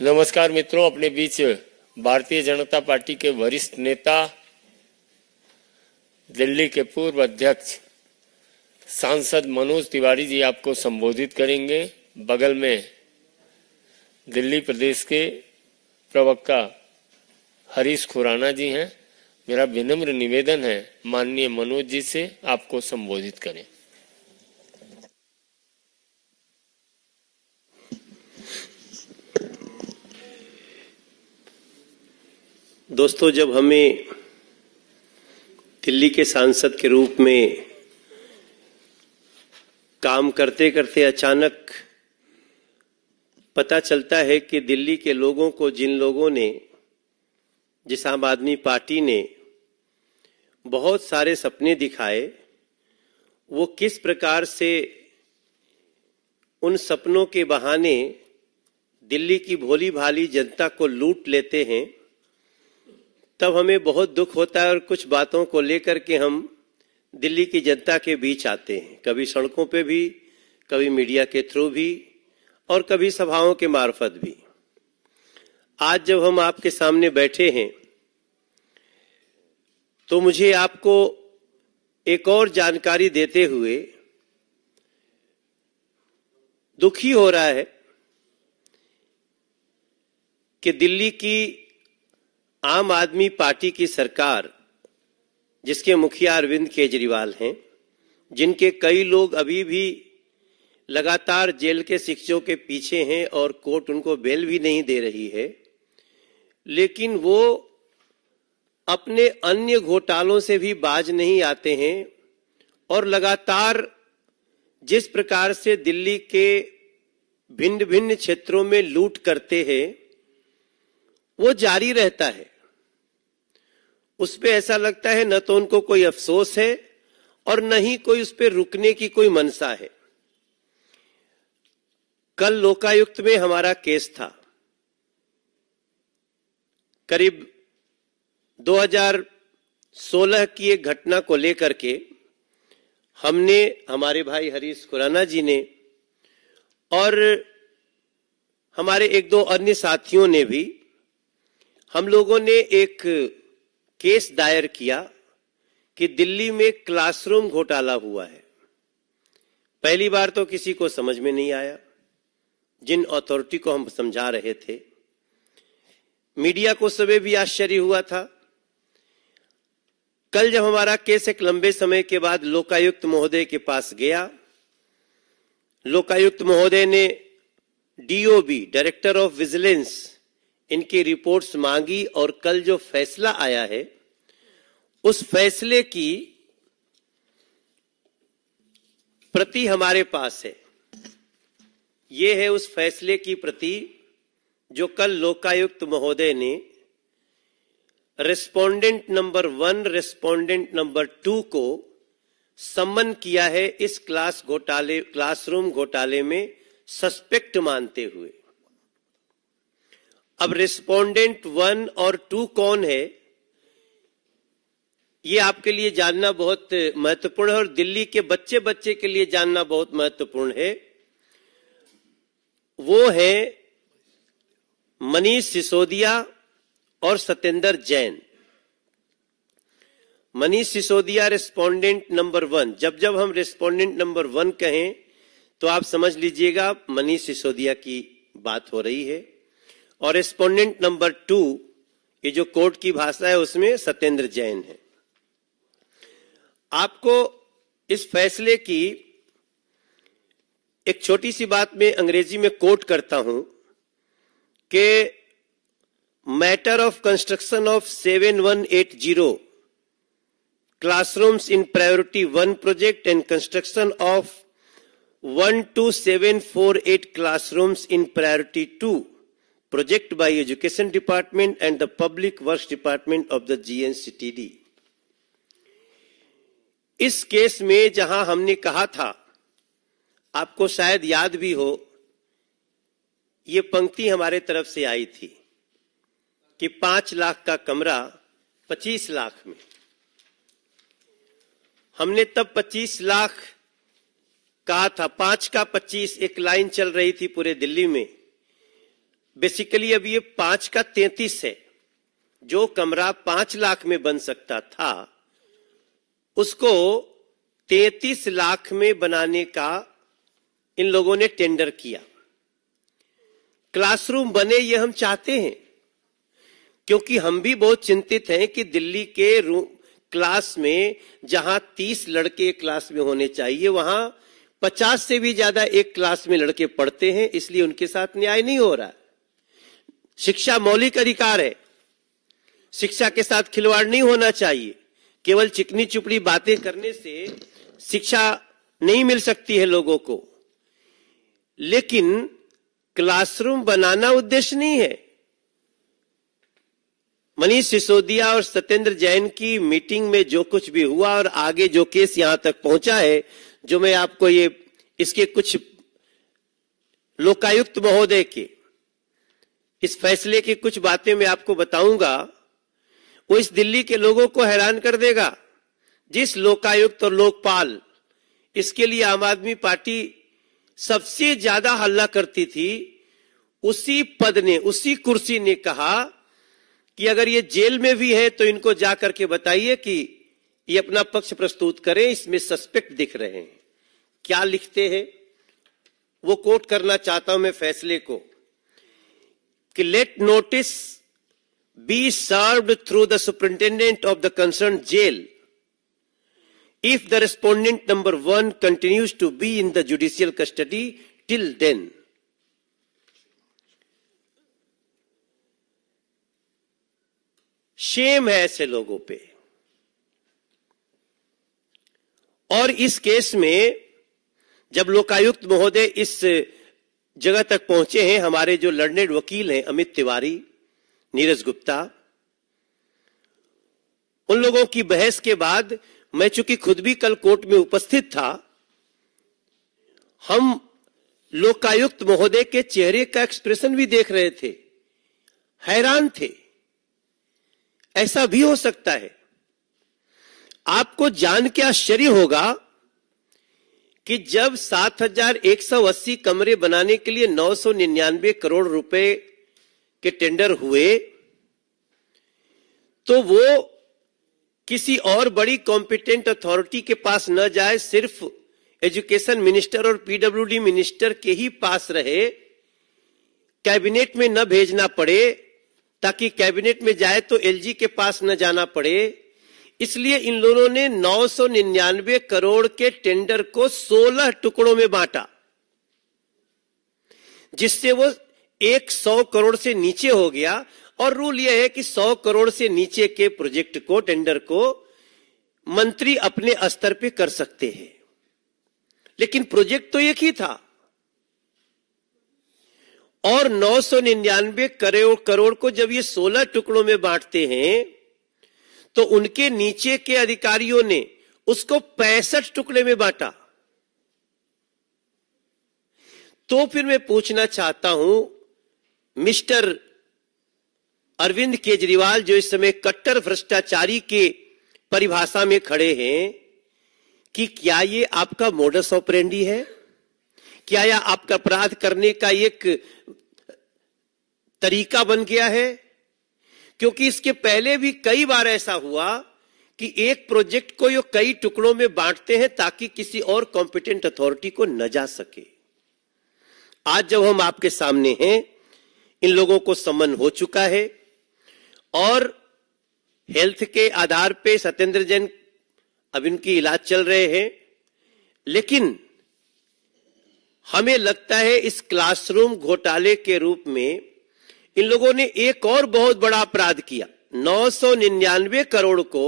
नमस्कार मित्रों, अपने बीच भारतीय जनता पार्टी के वरिष्ठ नेता, दिल्ली के पूर्व अध्यक्ष सांसद मनोज तिवारी जी आपको संबोधित करेंगे। बगल में दिल्ली प्रदेश के प्रवक्ता हरीश खुराना जी हैं। मेरा विनम्र निवेदन है माननीय मनोज जी से आपको संबोधित करें। दोस्तों, जब हमें दिल्ली के सांसद के रूप में काम करते करते अचानक पता चलता है कि दिल्ली के लोगों को, जिन लोगों ने, जिस आम आदमी पार्टी ने बहुत सारे सपने दिखाए, वो किस प्रकार से उन सपनों के बहाने दिल्ली की भोली भाली जनता को लूट लेते हैं, तब हमें बहुत दुख होता है और कुछ बातों को लेकर के हम दिल्ली की जनता के बीच आते हैं, कभी सड़कों पे भी, कभी मीडिया के थ्रू भी और कभी सभाओं के मार्फत भी। आज जब हम आपके सामने बैठे हैं तो मुझे आपको एक और जानकारी देते हुए दुखी हो रहा है कि दिल्ली की आम आदमी पार्टी की सरकार, जिसके मुखिया अरविंद केजरीवाल हैं, जिनके कई लोग अभी भी लगातार जेल के शिक्षों के पीछे हैं और कोर्ट उनको बेल भी नहीं दे रही है, लेकिन वो अपने अन्य घोटालों से भी बाज नहीं आते हैं और लगातार जिस प्रकार से दिल्ली के भिन्न भिन्न क्षेत्रों में लूट करते हैं वो जारी रहता है। उस पे ऐसा लगता है न तो उनको कोई अफसोस है और न ही कोई उस पे रुकने की कोई मनसा है। कल लोकायुक्त में हमारा केस था। करीब 2016 की एक घटना को लेकर के हमने, हमारे भाई हरीश खुराना जी ने और हमारे एक दो अन्य साथियों ने भी, हम लोगों ने एक केस दायर किया कि दिल्ली में क्लासरूम घोटाला हुआ है। पहली बार तो किसी को समझ में नहीं आया, जिन अथॉरिटी को हम समझा रहे थे। मीडिया को समय भी आश्चर्य हुआ था। कल जब हमारा केस एक लंबे समय के बाद लोकायुक्त महोदय के पास गया, लोकायुक्त महोदय ने डीओबी, डायरेक्टर ऑफ विजिलेंस, इनकी रिपोर्ट्स मांगी और कल जो फैसला आया है उस फैसले की प्रति हमारे पास है। ये है उस फैसले की प्रति जो कल लोकायुक्त महोदय ने रेस्पोंडेंट नंबर 1, रेस्पोंडेंट नंबर 2 को सम्मन किया है इस क्लासरूम घोटाले में सस्पेक्ट मानते हुए। अब रेस्पोंडेंट 1 और 2 कौन है, ये आपके लिए जानना बहुत महत्वपूर्ण है और दिल्ली के बच्चे बच्चे के लिए जानना बहुत महत्वपूर्ण है। वो है मनीष सिसोदिया और सत्येंद्र जैन। Manish Sisodia respondent number 1। जब हम रेस्पोंडेंट नंबर 1 कहें तो आप समझ लीजिएगा मनीष सिसोदिया की बात हो रही है, और रेस्पोंडेंट नंबर 2, ये जो कोर्ट की भाषा है उसमें सत्येंद्र जैन है। आपको इस फैसले की एक छोटी सी बात में अंग्रेजी में कोट करता हूं कि matter of construction of 7180 classrooms in priority 1 project and construction of 12748 classrooms in priority 2 project by Education Department and the Public Works Department of the GNCTD। इस केस में जहां हमने कहा था, आपको शायद याद भी हो, ये पंक्ति हमारे तरफ से आई थी कि 5 लाख का कमरा 25 लाख में। हमने तब 25 लाख कहा था, 5 का 25 एक लाइन चल रही थी पूरे दिल्ली में। बेसिकली अब ये 5 का 33 है। जो कमरा 5 लाख में बन सकता था उसको 33 लाख में बनाने का इन लोगों ने टेंडर किया। क्लासरूम बने ये हम चाहते हैं, क्योंकि हम भी बहुत चिंतित हैं कि दिल्ली के क्लास में जहां 30 लड़के एक क्लास में होने चाहिए वहां 50 से भी ज्यादा एक क्लास में लड़के पढ़ते हैं, इसलिए उनके साथ न्याय नहीं हो रहा। शिक्षा मौलिक अधिकार है, शिक्षा के साथ खिलवाड़ नहीं होना चाहिए। केवल चिकनी चुपड़ी बातें करने से शिक्षा नहीं मिल सकती है लोगों को, लेकिन क्लासरूम बनाना उद्देश्य नहीं है। मनीष सिसोदिया और सत्येंद्र जैन की मीटिंग में जो कुछ भी हुआ और आगे जो केस यहां तक पहुंचा है, जो मैं आपको इसके कुछ लोकायुक्त महोदय के इस फैसले की कुछ बातें मैं आपको बताऊंगा, वो इस दिल्ली के लोगों को हैरान कर देगा। जिस लोकायुक्त और लोकपाल इसके लिए आम आदमी पार्टी सबसे ज्यादा हल्ला करती थी, उसी पद ने, उसी कुर्सी ने कहा कि अगर ये जेल में भी है तो इनको जाकर के बताइए कि ये अपना पक्ष प्रस्तुत करें, इसमें सस्पेक्ट दिख रहे हैं। क्या लिखते हैं वो कोट करना चाहता हूं मैं फैसले को, कि let notice be served through the superintendent of the concern jail if the respondent number 1 continues to be in the judicial custody till then. Shame है ऐसे लोगों पे। और इस केस में जब लोकायुक्त महोदय इस जगह तक पहुंचे हैं, हमारे जो लर्नेड वकील हैं अमित तिवारी, नीरज गुप्ता, उन लोगों की बहस के बाद मैं चूंकि खुद भी कल कोर्ट में उपस्थित था, हम लोकायुक्त महोदय के चेहरे का एक्सप्रेशन भी देख रहे थे, हैरान थे। ऐसा भी हो सकता है। आपको जान के आश्चर्य होगा कि जब 7,180 कमरे बनाने के लिए 999 करोड़ रुपए के टेंडर हुए, तो वो किसी और बड़ी कॉम्पिटेंट अथॉरिटी के पास न जाए, सिर्फ एजुकेशन मिनिस्टर और पीडब्ल्यूडी मिनिस्टर के ही पास रहे, कैबिनेट में न भेजना पड़े, ताकि कैबिनेट में जाए तो एलजी के पास न जाना पड़े। इसलिए इन लोगों ने 999 करोड़ के टेंडर को 16 टुकड़ों में बांटा, जिससे वो 100 करोड़ से नीचे हो गया। और रूल यह है कि 100 करोड़ से नीचे के प्रोजेक्ट को, टेंडर को मंत्री अपने स्तर पे कर सकते हैं, लेकिन प्रोजेक्ट तो एक ही था। और 999 करोड़ को जब ये 16 टुकड़ों में बांटते हैं, तो उनके नीचे के अधिकारियों ने उसको 65 टुकड़े में बांटा। तो फिर मैं पूछना चाहता हूं, मिस्टर अरविंद केजरीवाल, जो इस समय कट्टर भ्रष्टाचारी के परिभाषा में खड़े हैं, कि क्या ये आपका मोडस ऑपरेंडी है? क्या यह आपका अपराध करने का एक तरीका बन गया है? क्योंकि इसके पहले भी कई बार ऐसा हुआ कि एक प्रोजेक्ट को ये कई टुकड़ों में बांटते हैं ताकि किसी और कॉम्पिटेंट अथॉरिटी को न जा सके। आज जब हम आपके सामने हैं, इन लोगों को समन हो चुका है और हेल्थ के आधार पे सत्येंद्र जैन अब इनकी इलाज चल रहे हैं, लेकिन हमें लगता है इस क्लासरूम घोटाले के रूप में इन लोगों ने एक और बहुत बड़ा अपराध किया। 999 करोड़ को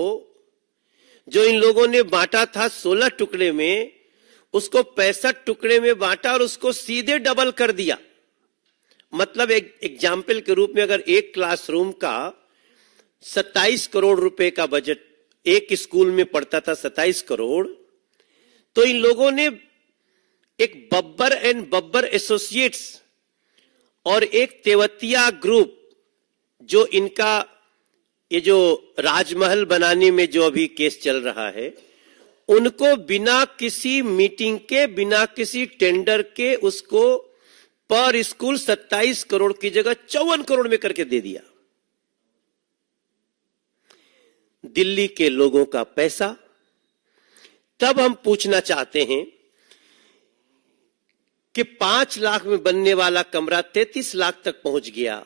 जो इन लोगों ने बांटा था 16 टुकड़े में, उसको 65 टुकड़े में बांटा और उसको सीधे डबल कर दिया। मतलब एक एग्जाम्पल के रूप में, अगर एक क्लासरूम का 27 करोड़ रुपए का बजट एक स्कूल में पड़ता था, 27 करोड़, तो इन लोगों ने एक बब्बर एंड बब्बर एसोसिएट्स और एक तेवतिया ग्रुप, जो इनका ये जो राजमहल बनाने में जो अभी केस चल रहा है, उनको बिना किसी मीटिंग के, बिना किसी टेंडर के उसको पर स्कूल 27 करोड़ की जगह 54 करोड़ में करके दे दिया। दिल्ली के लोगों का पैसा। तब हम पूछना चाहते हैं कि 5 लाख में बनने वाला कमरा 33 लाख तक पहुंच गया।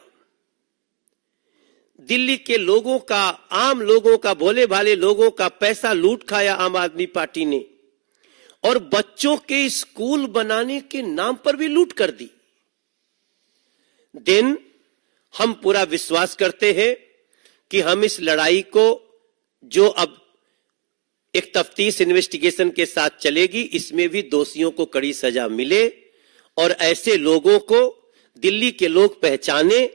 दिल्ली के लोगों का, आम लोगों का, भोले भाले लोगों का पैसा लूट खाया आम आदमी पार्टी ने, और बच्चों के स्कूल बनाने के नाम पर भी लूट कर दी। दिन हम पूरा विश्वास करते हैं कि हम इस लड़ाई को, जो अब एक तफ्तीश इन्वेस्टिगेशन के साथ चलेगी, इसमें भी दोषियों को कड़ी सजा मिले और ऐसे लोगों को दिल्ली के लोग पहचाने।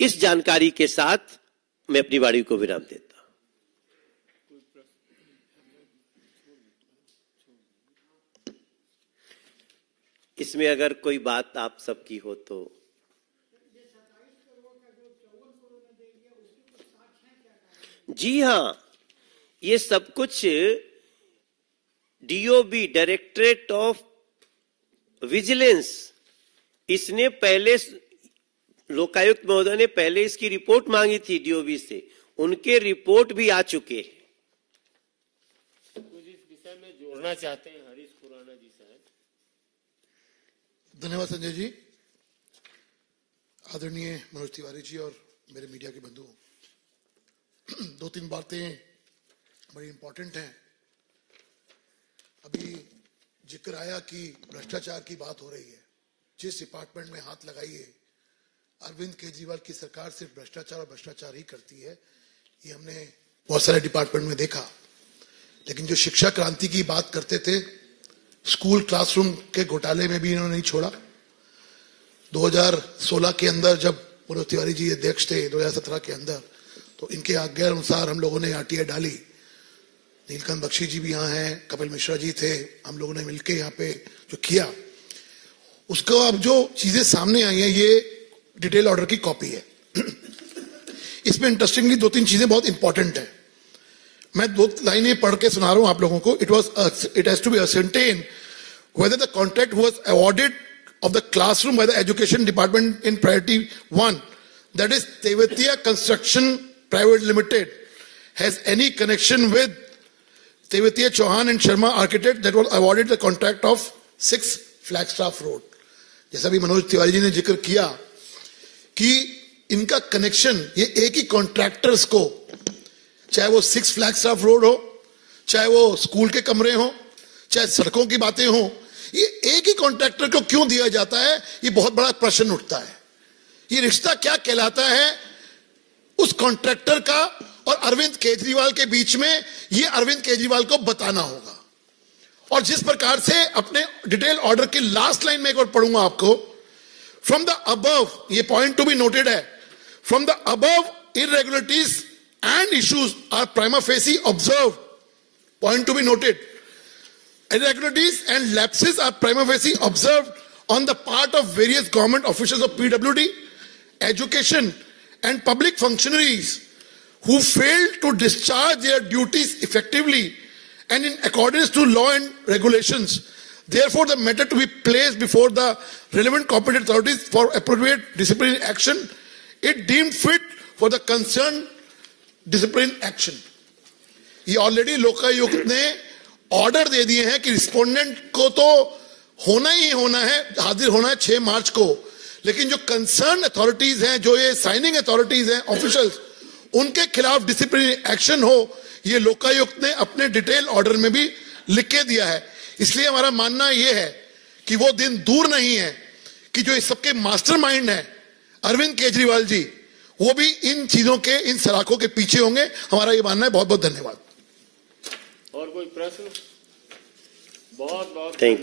इस जानकारी के साथ मैं अपनी वाणी को विराम देता हूं। इसमें अगर कोई बात आप सबकी हो तो। जी हां, ये सब कुछ डीओबी, डायरेक्टरेट ऑफ विजिलेंस, इसने पहले, लोकायुक्त महोदय ने पहले इसकी रिपोर्ट मांगी थी डीओबी से, उनके रिपोर्ट भी आ चुके हैं। कुछ इस विषय में जोड़ना चाहते हैं हरीश खुराना जी साहब। धन्यवाद संजय जी। आदरणीय मनोज तिवारी जी और मेरे मीडिया के बंधुओं, 2-3 बातें बड़ी इंपॉर्टेंट हैं। अभी जिक्र आया कि भ्रष्टाचार की बात हो रही है। जिस डिपार्टमेंट में हाथ लगाइए, अरविंद केजरीवाल की सरकार सिर्फ भ्रष्टाचार और भ्रष्टाचार ही करती है। ये हमने बहुत सारे डिपार्टमेंट में देखा। लेकिन जो शिक्षा क्रांति की बात करते थे, स्कूल क्लासरूम के घोटाले में भी इन्होंने नहीं छोड़ा। 2016 के अंदर जब मनोज तिवारी जी अध्यक्ष थे, 2017 के अंदर, तो इनके आज्ञा अनुसार हम लोगों ने आरटीआई डाली। नीलकंठ बख्शी जी भी यहाँ हैं, कपिल मिश्रा जी थे, हम लोगों ने मिलकर यहाँ पे जो किया, उसको अब जो चीजें सामने आई हैं, ये डिटेल ऑर्डर की कॉपी है। इसमें इंटरेस्टिंगली 2-3 चीजें बहुत इंपॉर्टेंट है। मैं 2 लाइनें पढ़ के सुना रहा हूं आप लोगों को। It has to be ascertained whether the contract was awarded of the classroom by the education department in priority 1, that is Tewatia Construction Private Limited, has any connection with Tewatia Chauhan and Sharma Architect that was awarded the contract of 6 Flagstaff Road। जैसा भी मनोज तिवारी जी ने जिक्र किया कि इनका connection, ये एक ही contractors को, चाहे वो 6 फ्लैगस्टाफ रोड हो, चाहे वो स्कूल के कमरे हो, चाहे सड़कों की बातें हो, ये एक ही कॉन्ट्रैक्टर को क्यों दिया जाता है, ये बहुत बड़ा प्रश्न उठता है। ये रिश्ता क्या कहलाता है उस कॉन्ट्रैक्टर का और अरविंद केजरीवाल के बीच में, ये अरविंद केजरीवाल को बताना होगा। और जिस प्रकार से अपने डिटेल ऑर्डर की लास्ट लाइन में एक और पढ़ूंगा आपको, फ्रॉम द अबव, ये पॉइंट टू बी नोटेड है, from the above irregularities and issues are prima facie observed, point to be noted, irregularities and lapses are prima facie observed on the part of various government officials of PWD, education and public functionaries who failed to discharge their duties effectively and in accordance to law and regulations. Therefore, the matter to be placed before the relevant competent authorities for appropriate disciplinary action, it deemed fit for the concerned disciplinary action. ये already Lokayukta ने order दे दिए हैं कि respondent को तो होना ही होना है, हाजिर होना है 6 मार्च को, लेकिन जो कंसर्न अथॉरिटीज हैं, जो ये साइनिंग अथॉरिटीज हैं, ऑफिशियल्स, उनके खिलाफ डिसिप्लिनरी एक्शन हो, ये लोकायुक्त ने अपने डिटेल ऑर्डर में भी लिख के दिया है। इसलिए हमारा मानना यह है कि वो दिन दूर नहीं है कि जो इस सबके मास्टरमाइंड हैं अरविंद केजरीवाल जी, वो भी इन चीजों के, इन सलाखों के पीछे होंगे। हमारा ये मानना है। बहुत बहुत धन्यवाद। और कोई प्रश्न? बहुत बहुत थैंक